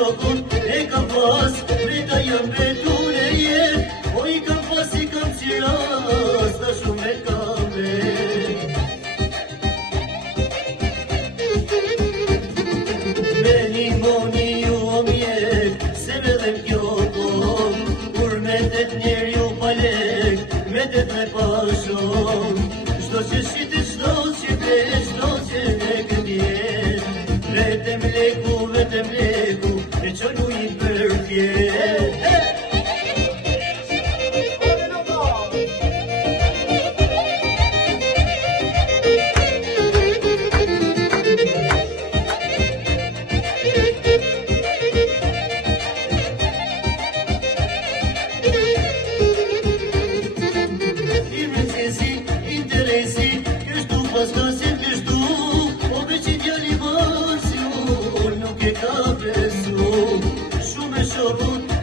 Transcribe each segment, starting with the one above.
shokun e kam pas, drejta jam betur e jet, o i kam pas i kam qiras, ta shumë e kam vet. Me limoni ju o mjek, se me dhem kjo kom, kur metet njerë ju palek, metet me pashon, shdo që shite, shdo që vet, shdo që ne këtjen, vetem leku, e qëllu i përfjet.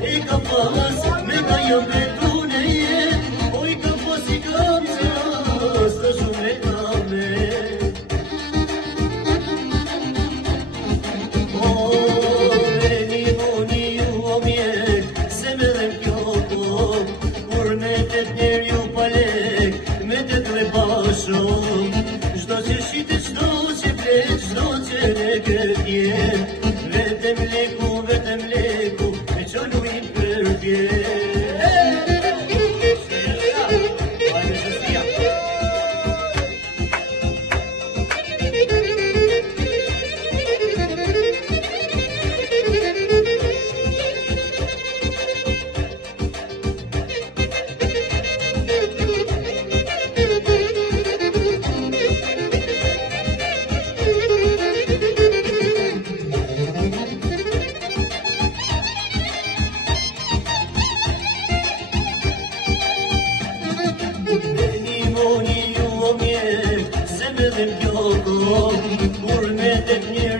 E ka pas, me ka jam betun e jet, o i ka pas i kam qiras, ta shumë e kam vet. O, me limoni ju o mjek, se me dhem kjo kom, kur metet njerë ju palek, metet me pashon, shdo që shitet, shdo që flet, shdo që ne këtjen, vetem leku, e qëllu i limoni ju o mjek, se me dhem kjo kom, kur metet njerë